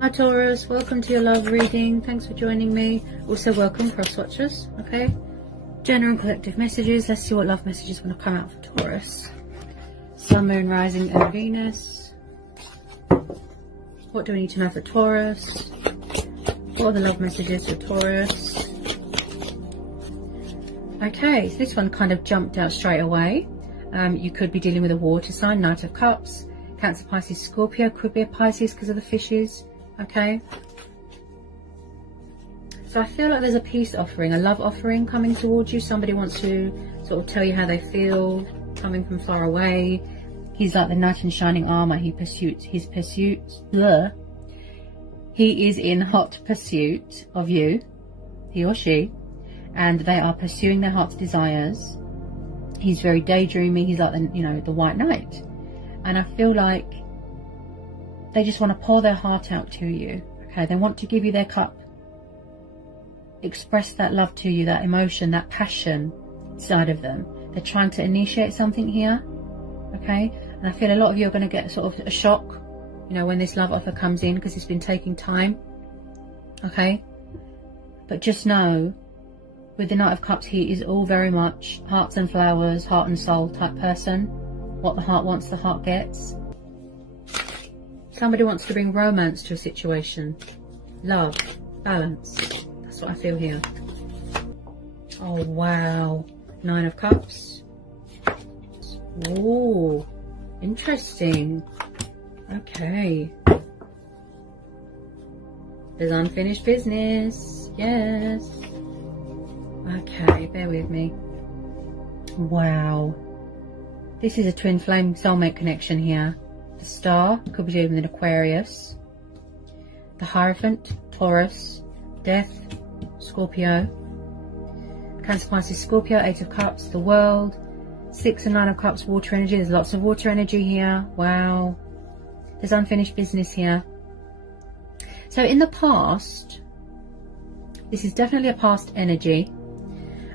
Hi Taurus, welcome to your love reading. Thanks for joining me. Also welcome cross watchers. Okay, general and collective messages. Let's see what love messages want to come out for Taurus. Sun, Moon, Rising and Venus. What do we need to know for Taurus? What are the love messages for Taurus? Okay, so this one kind of jumped out straight away. You could be dealing with a water sign, Knight of Cups. Cancer, Pisces, Scorpio. Could be a Pisces because of the fishes. Okay, so I feel like there's a peace offering, a love offering coming towards you. Somebody wants to sort of tell you how they feel, coming from far away. He's like the knight in shining armor. He is in hot pursuit of you, he or she, and they are pursuing their heart's desires. He's very daydreamy. He's like the white knight, and I feel like they just want to pour their heart out to you. Okay, they want to give you their cup, express that love to you, that emotion, that passion side of them. They're trying to initiate something here. Okay, and I feel a lot of you are going to get sort of a shock, when this love offer comes in, because it's been taking time. Okay, but just know, with the Knight of Cups, he is all very much hearts and flowers, heart and soul type person. What the heart wants, the heart gets. Somebody wants to bring romance to a situation. Love, balance. That's what I feel here. Oh, wow. Nine of Cups. Oh, interesting. Okay. There's unfinished business. Yes. Okay, bear with me. Wow. This is a twin flame soulmate connection here. The Star, could be dealing with an Aquarius. The Hierophant, Taurus. Death, Scorpio. Cancer, Pisces, Scorpio. Eight of Cups, the World. Six and Nine of Cups, water energy. There's lots of water energy here. Wow. There's unfinished business here. So in the past, this is definitely a past energy.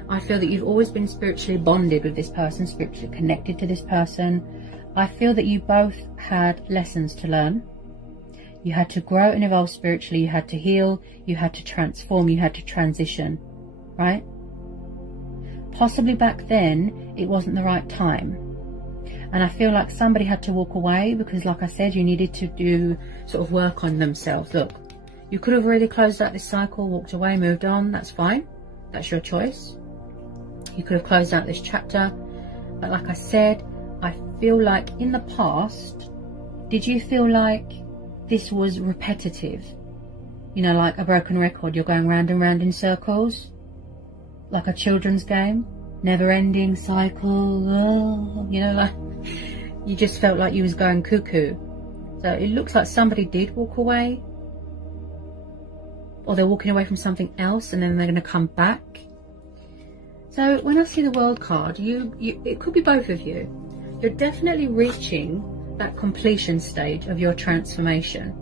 I feel that you've always been spiritually bonded with this person, spiritually connected to this person. I feel that you both had lessons to learn. You had to grow and evolve spiritually. You had to heal. You had to transform. You had to transition, right? Possibly back then, it wasn't the right time. And I feel like somebody had to walk away because, like I said, you needed to do sort of work on themselves. Look, you could have already closed out this cycle, walked away, moved on. That's fine. That's your choice. You could have closed out this chapter. But like I said, I feel like in the past, did you feel like this was repetitive? Like a broken record, you're going round and round in circles, like a children's game, never-ending cycle. Like you just felt like you was going cuckoo. So it looks like somebody did walk away, or they're walking away from something else, and then they're going to come back. So when I see the World card, it could be both of you. You're definitely reaching that completion stage of your transformation,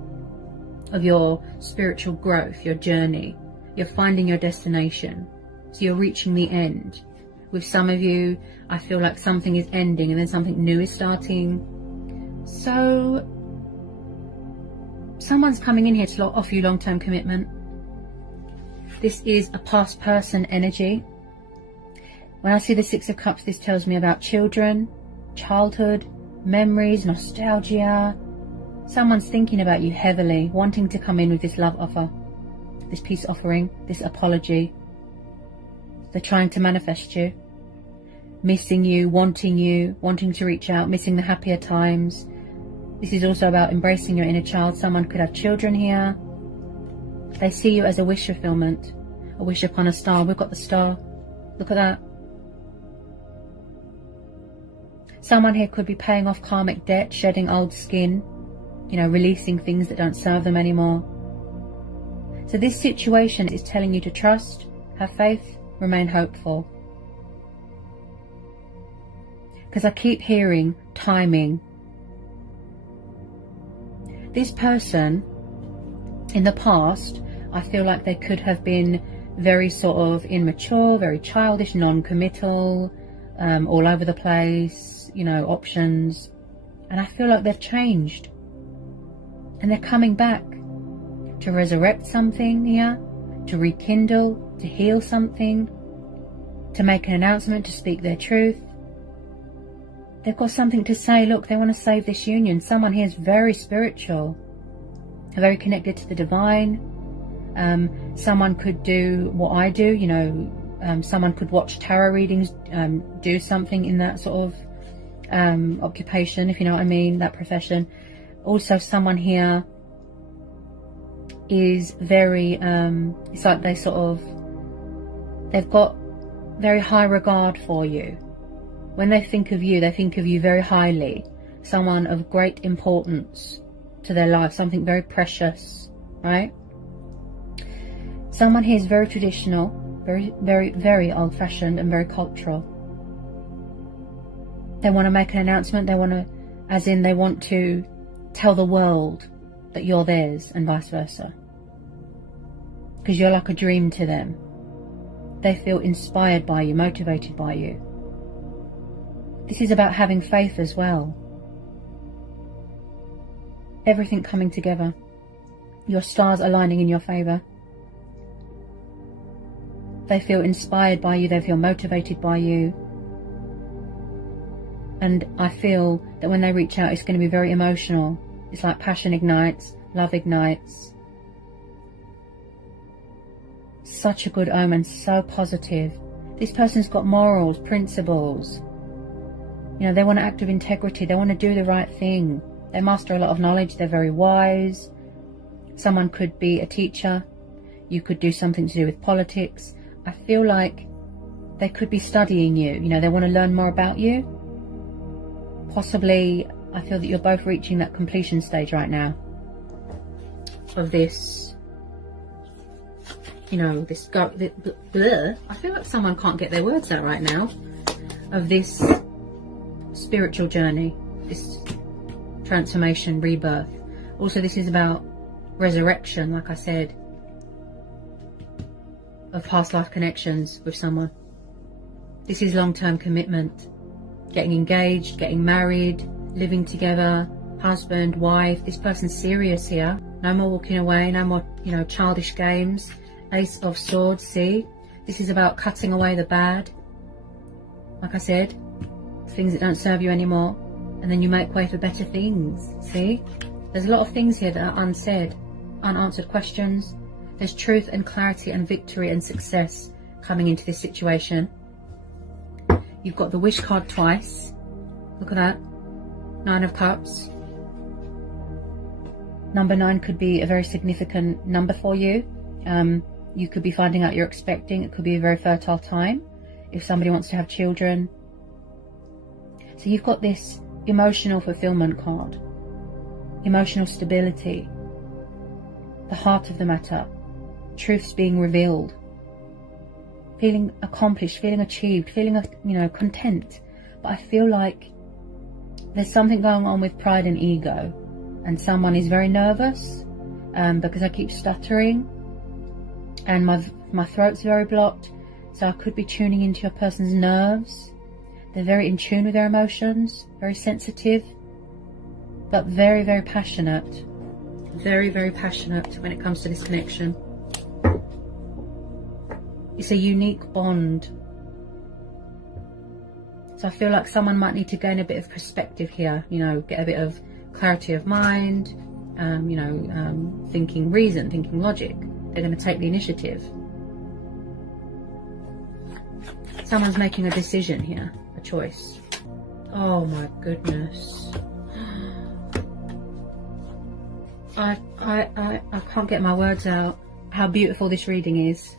of your spiritual growth, your journey. You're finding your destination. So you're reaching the end. With some of you, I feel like something is ending and then something new is starting. So someone's coming in here to offer you long-term commitment. This is a past person energy. When I see the Six of Cups, this tells me about children, childhood, memories, nostalgia. Someone's thinking about you heavily, wanting to come in with this love offer, this peace offering, this apology. They're trying to manifest you, missing you, wanting to reach out, missing the happier times. This is also about embracing your inner child. Someone could have children here. They see you as a wish fulfillment, a wish upon a star. We've got the star. Look at that. Someone here could be paying off karmic debt, shedding old skin, releasing things that don't serve them anymore. So this situation is telling you to trust, have faith, remain hopeful. Because I keep hearing timing. This person, in the past, I feel like they could have been very sort of immature, very childish, non-committal, all over the place. Options, and I feel like they've changed and they're coming back to resurrect something here, to rekindle, to heal something, to make an announcement, to speak their truth. They've got something to say. Look, they want to save this union. Someone here is very spiritual, very connected to the divine. Someone could do what I do, you know, someone could watch tarot readings, do something in that sort of occupation, if you know what I mean, that profession. Also, someone here is very, it's like they've got very high regard for you. When they think of you, they think of you very highly. Someone of great importance to their life, something very precious, right? Someone here is very traditional, very old-fashioned and very cultural. They want to make an announcement. They want to, as in, they want to tell the world that you're theirs, and vice versa. Because you're like a dream to them. They feel inspired by you, motivated by you. This is about having faith as well. Everything coming together. Your stars aligning in your favour. They feel inspired by you. They feel motivated by you. And I feel that when they reach out, it's going to be very emotional. It's like passion ignites, love ignites. Such a good omen, so positive. This person's got morals, principles. You know, they want to act with integrity. They want to do the right thing. They master a lot of knowledge. They're very wise. Someone could be a teacher. You could do something to do with politics. I feel like they could be studying you. You know, they want to learn more about you. Possibly, I feel that you're both reaching that completion stage right now of this, you know, this, I feel like someone can't get their words out right now, of this spiritual journey, this transformation, rebirth. Also, this is about resurrection, like I said, of past life connections with someone. This is long-term commitment, getting engaged, getting married, living together, husband, wife. This person's serious here. No more walking away, no more, you know, childish games. Ace of Swords, see? This is about cutting away the bad. Like I said, things that don't serve you anymore. And then you make way for better things, see? There's a lot of things here that are unsaid, unanswered questions. There's truth and clarity and victory and success coming into this situation. You've got the wish card twice. Look at that. 9 of Cups. Number 9 could be a very significant number for you. You could be finding out you're expecting. It could be a very fertile time if somebody wants to have children. So you've got this emotional fulfillment card. Emotional stability. The heart of the matter. Truths being revealed. Feeling accomplished, feeling achieved, feeling, you know, content. But I feel like there's something going on with pride and ego. And someone is very nervous because I keep stuttering. And my throat's very blocked. So I could be tuning into your person's nerves. They're very in tune with their emotions. Very sensitive. But very, very passionate. Very, very passionate when it comes to this connection. It's a unique bond. So I feel like someone might need to gain a bit of perspective here, you know, get a bit of clarity of mind, you know, thinking reason, thinking logic. They're going to take the initiative. Someone's making a decision here, a choice. Oh my goodness. I can't get my words out how beautiful this reading is.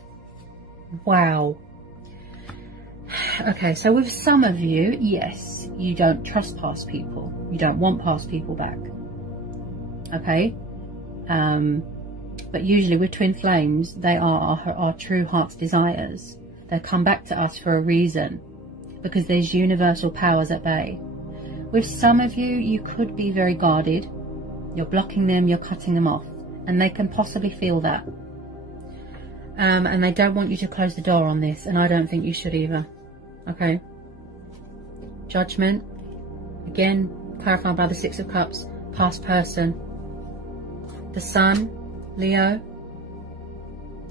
Wow. Okay, so with some of you, yes, you don't trust past people. You don't want past people back. Okay? But usually with twin flames, they are our true heart's desires. They come back to us for a reason, because there's universal powers at bay. With some of you, you could be very guarded. You're blocking them, you're cutting them off, and they can possibly feel that. And they don't want you to close the door on this, and I don't think you should either. Okay? Judgment. Again, clarified by the 6 of Cups. Past person. The Sun. Leo.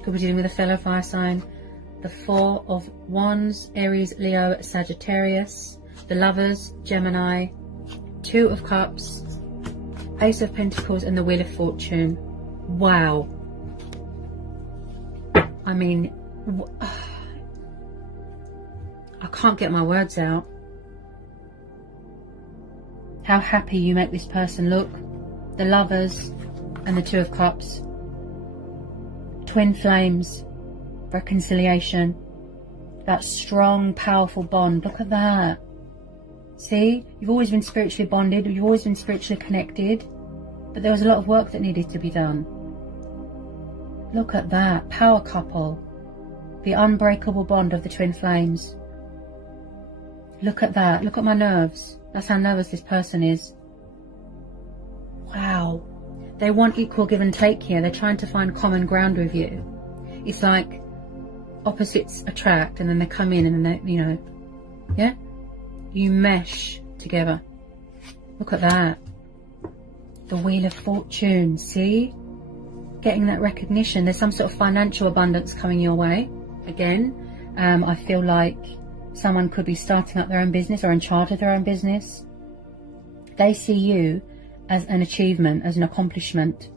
Could be dealing with a fellow fire sign. The Four of Wands, Aries, Leo, Sagittarius. The Lovers, Gemini. Two of Cups, Ace of Pentacles, and the Wheel of Fortune. Wow. I mean, I can't get my words out. How happy you make this person look. The Lovers and the Two of Cups. Twin flames. Reconciliation. That strong, powerful bond. Look at that. See? You've always been spiritually bonded. You've always been spiritually connected. But there was a lot of work that needed to be done. Look at that. Power couple. The unbreakable bond of the twin flames. Look at that. Look at my nerves. That's how nervous this person is. Wow. They want equal give and take here. They're trying to find common ground with you. It's like opposites attract, and then they come in and then they, you know, yeah? You mesh together. Look at that. The Wheel of Fortune. See? Getting that recognition. There's some sort of financial abundance coming your way. Again, I feel like someone could be starting up their own business or in charge of their own business. They see you as an achievement, as an accomplishment.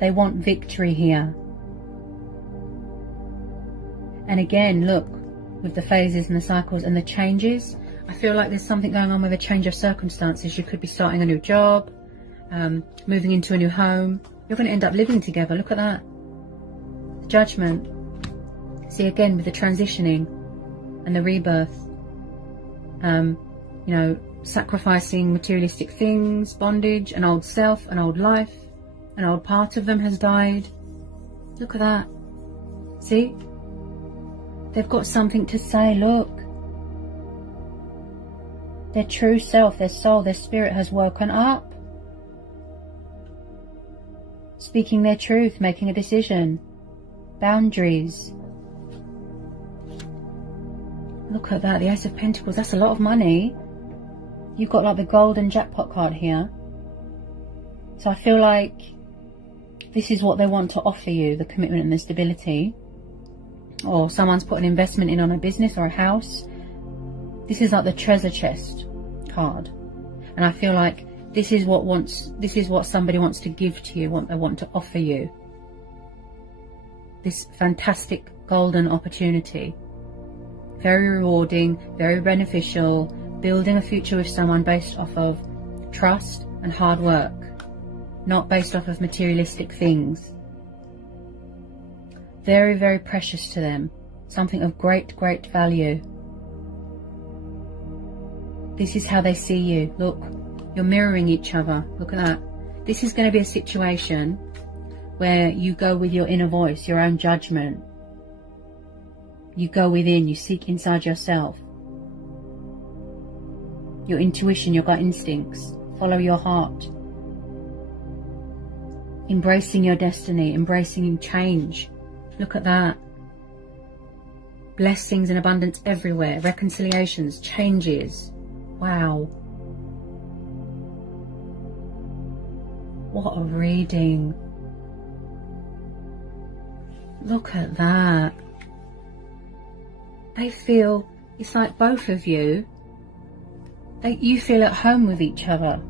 They want victory here. And again, look, with the phases and the cycles and the changes, I feel like there's something going on with a change of circumstances. You could be starting a new job, moving into a new home. You're going to end up living together. Look at that. Judgment. See, again, with the transitioning and the rebirth. You know, sacrificing materialistic things, bondage, an old self, an old life. An old part of them has died. Look at that. See? They've got something to say, look. Their true self, their soul, their spirit has woken up. Speaking their truth, making a decision. Boundaries. Look at that, the Ace of Pentacles. That's a lot of money. You've got like the golden jackpot card here. So I feel like this is what they want to offer you, the commitment and the stability. Or someone's put an investment in on a business or a house. This is like the treasure chest card. And I feel like this is what somebody wants to give to you, what they want to offer you. This fantastic golden opportunity. Very rewarding, very beneficial, building a future with someone based off of trust and hard work, not based off of materialistic things. Very, very precious to them. Something of great, great value. This is how they see you. Look, you're mirroring each other. Look at that. This is going to be a situation where you go with your inner voice, your own judgment. You go within, you seek inside yourself. Your intuition, your gut instincts. Follow your heart. Embracing your destiny, embracing change. Look at that. Blessings and abundance everywhere. Reconciliations, changes. Wow. What a reading. Look at that. They feel, it's like both of you, you feel at home with each other.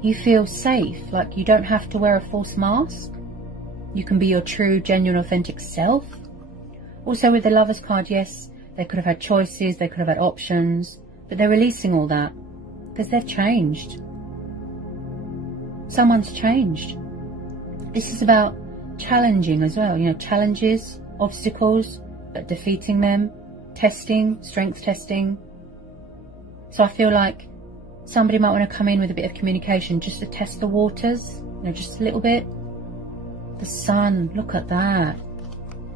You feel safe, like you don't have to wear a false mask. You can be your true, genuine, authentic self. Also with the Lovers card, yes, they could have had choices, they could have had options, but they're releasing all that because they've changed. Someone's changed. This is about challenging as well, you know, challenges, obstacles, but defeating them, testing, strength testing. So I feel like somebody might want to come in with a bit of communication just to test the waters, you know, just a little bit. The Sun, look at that.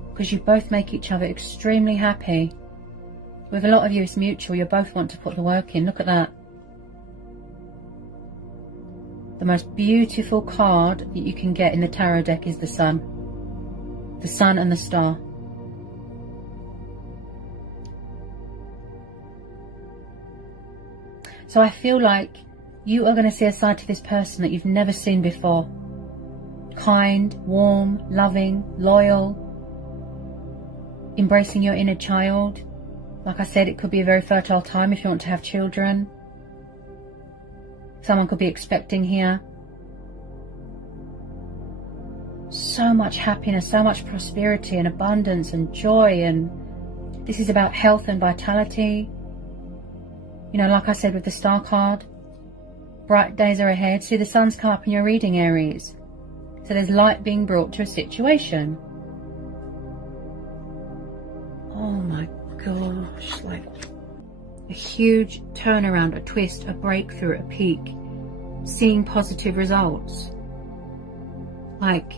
Because you both make each other extremely happy. With a lot of you, it's mutual. You both want to put the work in. Look at that. The most beautiful card that you can get in the tarot deck is the Sun. The Sun and the Star. So I feel like you are going to see a side to this person that you've never seen before. kind, warm, loving, loyal, embracing your inner child. Like I said, it could be a very fertile time if you want to have children. Someone could be expecting here. So much happiness, so much prosperity and abundance and joy, and this is about health and vitality. You know, like I said with the Star card, bright days are ahead. See, the sun's come up in your reading, Aries. So there's light being brought to a situation. Oh my gosh, like a huge turnaround, a twist, a breakthrough, a peak, seeing positive results. Like,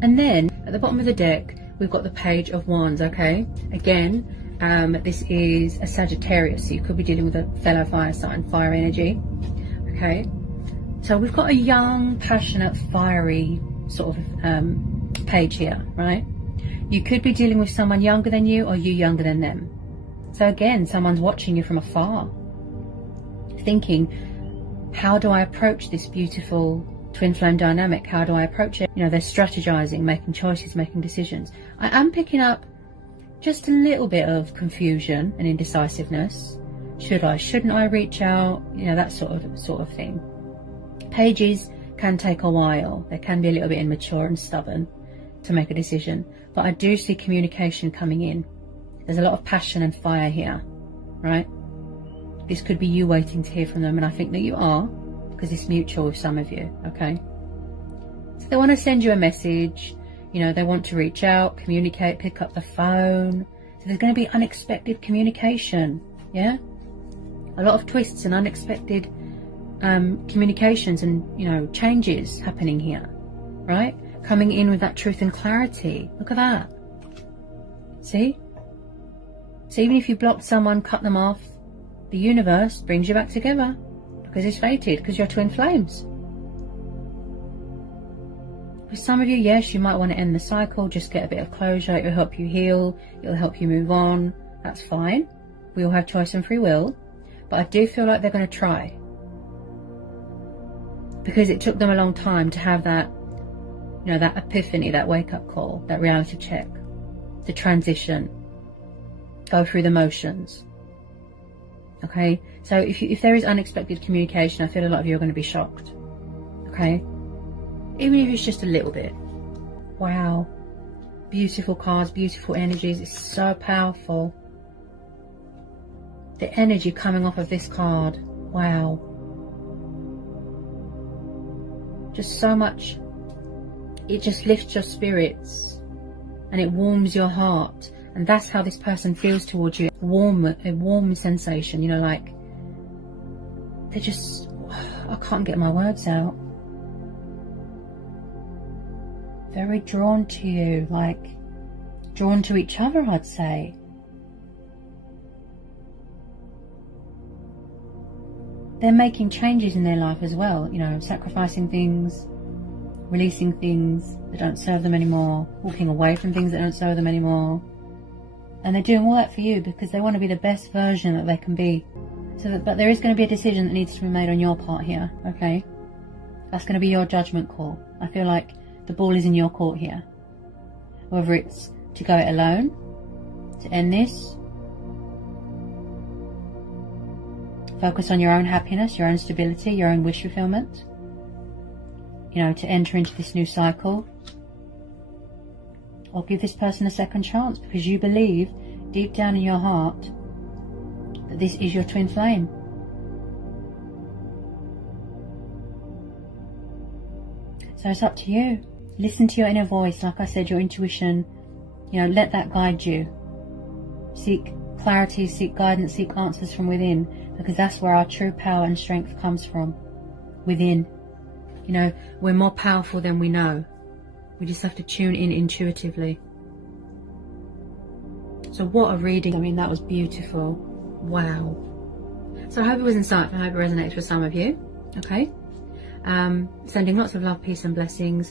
and then at the bottom of the deck, we've got the Page of Wands, okay? Again, this is a Sagittarius, so you could be dealing with a fellow fire sign, fire energy, okay? So we've got a young, passionate, fiery sort of page here, right? You could be dealing with someone younger than you, or you younger than them. So again, someone's watching you from afar, thinking, how do I approach this beautiful twin flame dynamic? How do I approach it? You know, they're strategizing, making choices, making decisions. I am picking up just a little bit of confusion and indecisiveness. Should I, shouldn't I reach out? You know, that sort of thing. Pages can take a while. They can be a little bit immature and stubborn to make a decision. But I do see communication coming in. There's a lot of passion and fire here, right? This could be you waiting to hear from them, and I think that you are, because it's mutual with some of you, okay? So they want to send you a message, you know, they want to reach out, communicate, pick up the phone. So there's going to be unexpected communication, yeah? A lot of twists and unexpected communications and, you know, changes happening here, right? Coming in with that truth and clarity. Look at that. See? So even if you blocked someone, cut them off, the universe brings you back together. Because it's fated, because you're twin flames. For some of you, yes, you might want to end the cycle, just get a bit of closure. It will help you heal, it will help you move on. That's fine. We all have choice and free will. But I do feel like they're going to try. Because it took them a long time to have that, you know, that epiphany, that wake-up call, that reality check, the transition, go through the motions. Okay, so if there is unexpected communication, I feel a lot of you are going to be shocked. Okay, even if it's just a little bit. Wow, beautiful cards, beautiful energies. It's so powerful. The energy coming off of this card, wow, just so much. It just lifts your spirits and it warms your heart. And that's how this person feels towards you. A warm sensation, you know, like they're just, I can't get my words out. Very drawn to you, like drawn to each other, I'd say. They're making changes in their life as well, you know, sacrificing things, releasing things that don't serve them anymore, walking away from things that don't serve them anymore. And they're doing all that for you because they want to be the best version that they can be. But there is going to be a decision that needs to be made on your part here, okay? That's going to be your judgment call. I feel like the ball is in your court here. Whether it's to go it alone, to end this, focus on your own happiness, your own stability, your own wish fulfillment, you know, to enter into this new cycle. Or give this person a second chance because you believe deep down in your heart that this is your twin flame. So it's up to you. Listen to your inner voice. Like I said, your intuition, you know, let that guide you. Seek clarity, seek guidance, seek answers from within, because that's where our true power and strength comes from. Within. You know, we're more powerful than we know. We just have to tune in intuitively. So what a reading. I mean, that was beautiful. Wow. So I hope it was insightful. I hope it resonates with some of you. Okay. Sending lots of love, peace and blessings.